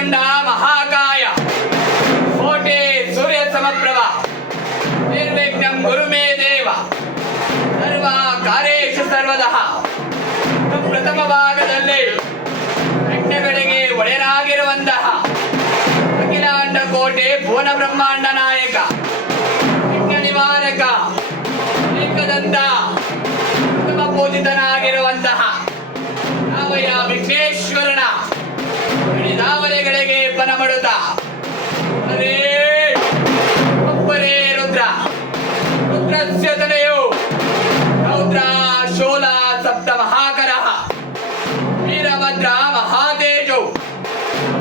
ವಕ್ರತುಂಡ ಮಹಾಕಾಯ ಕೋಟೆ ಸೂರ್ಯ ಸಮಪ್ರಭ ನಿರ್ವಿಘ್ನಂ ಗುರುಮೇ ದೇವ ಸರ್ವ ಕಾರ್ಯೇಷು ಸರ್ವದಃ. ಪ್ರಥಮ ಭಾಗದಲ್ಲಿ ಯಜ್ಞಗಳಿಗೆ ಒಡೆಯರಾಗಿರುವಂತಹ ಅಖಿಲಾಂಡ ಕೋಟೆ ಭುವನ ಬ್ರಹ್ಮಾಂಡ ನಾಯಕ ಯಜ್ಞ ನಿವಾರಕ ಏಕದಂತ ಪ್ರಥಮ ಪೂಜಿತನಾಗಿರುವಂತಹ ನಾವಯ್ಯ ವಿಘ್ನೇಶ್ವರನ ದಾವಲೆಗಳಿಗೆ ಪನ ಮಾಡುತ್ತಾ ಒಬ್ಬರೇ ರುದ್ರ ರುದ್ರಸ್ಯ ತನೆಯು ರೌದ್ರ ಶೂಲ ಸಪ್ತ ಮಹಾಕರ ವೀರಭದ್ರ ಮಹಾತೇಜೌ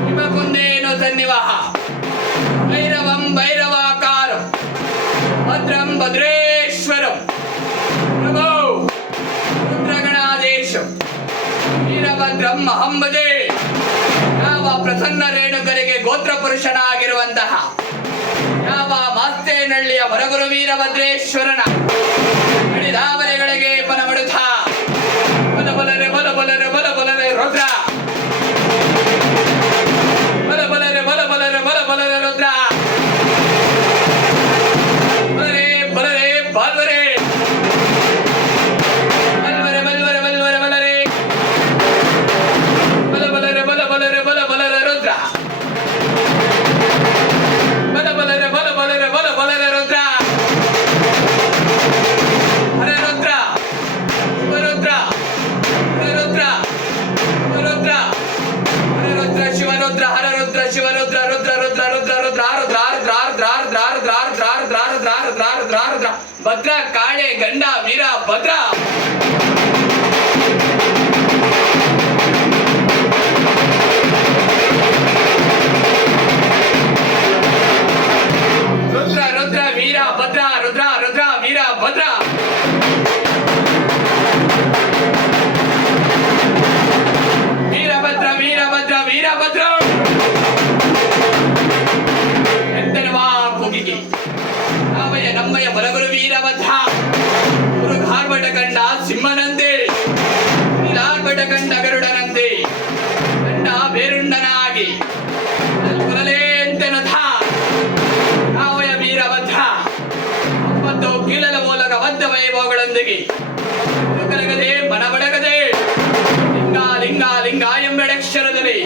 ಹಿಮಕುಂದೇನು ಸನ್ನಿವಹ ಭೈರವಂ ಭೈರವಾಕಾರಂ ಭದ್ರಂ ಭದ್ರೇಶ್ವರಂ ಪ್ರಭೋ ರುದ್ರಗಣಾದೇಶಂ ವೀರಭದ್ರಂ ಅಹಂ ಭಜೆ. ಯಾವ ಪ್ರಸನ್ನ ರೇಣುಕರಿಗೆ ಗೋತ್ರ ಪುರುಷನಾಗಿರುವಂತಹ ಯಾವ ಮಾಸ್ತೇನಹಳ್ಳಿಯ ಹೊರಗುರು ವೀರಭದ್ರೇಶ್ವರನ ದಾವಲೆಗಳಿಗೆ ಪನ ಮಾಡುತ್ತಾ ಬಲ ಬಲರೆ ಬಲ ಬಲರೆ ಬಲ ಬಲರೆ ರುದ್ರ ಬಲ ಬಲರೆ ಬಲ ಬಲರೆ ಬಲ ಬಲರೆ ರುದ್ರ ಬಲರೆ ಬಲರೆ ಬಾಲ್ವರೆ ಬಲ್ವರೆ ಬಲ್ವರೆ ಬಲ್ವರೆ ಬಲರೆ ಬಲ ಬಲರೆ ಬಲ ಬಲರೆ ಬಲ ಬಲರೆ ರುದ್ರ ಬಲ ಬಲರೆ ಬಲ ಬಲರೆ ಬಲ ಬಲರೆ ರುದ್ರ ಹರ ರುದ್ರ ಶಿವರುದ್ರ ಹರ ರುದ್ರ ಹರ ರುದ್ರ ಶಿವರುದ್ರ ಹರ ರುದ್ರ ಶಿವರುದ್ರ ರುದ್ರ ರುದ್ರ ರುದ್ರ ರುದ್ರ ರುದ್ರ ರುದ್ರ ರುದ್ರ ರುದ್ರ ರುದ್ರ ರುದ್ರ ರುದ್ರ ರುದ್ರ ರುದ್ರ ರುದ್ರ ಭದ್ರ ಕಾಳೆ ಗಂಡ ವೀರ ಭದ್ರ ರುದ್ರ ರುದ್ರ ವೀರ ಭದ್ರ ರುದ್ರ ರುದ್ರ ವೀರ ಭದ್ರ ವೀರಭದ್ರ ವೀರಭದ್ರ ವೀರಭದ್ರ ಎಂದೆನ್ನುವ ಕೂಗಿಗೆ ನಾವಯ್ಯ ನಮ್ಮಯ್ಯ ಬಲಗುರು ವೀರಭದ್ರ ಮುರುಘಾರ್ಭಟ ಕಂಡ ಸಿಂಹನಂತೆ ನೀಲಾರ್ಭಟ ಕಂಡ ಗರುಡನಂತೆ ಕಂಡ ಬೇರುಂಡನಾಗಿ ಕುಲಲೇ ಎಂತೆನಥ ನಾವಯ್ಯ ವೀರಭದ್ರ ಮತ್ತು ಕೀಲಲ ಮೂಲಕ ಬದ್ಧ ವೈಭವಗಳೊಂದಿಗೆ ಕಲಗದೆ ಮನಬಡಗದೆ ಲಿಂಗ ಲಿಂಗ ಲಿಂಗ ಎಂಬೆಡಕ್ಷರದಲ್ಲಿ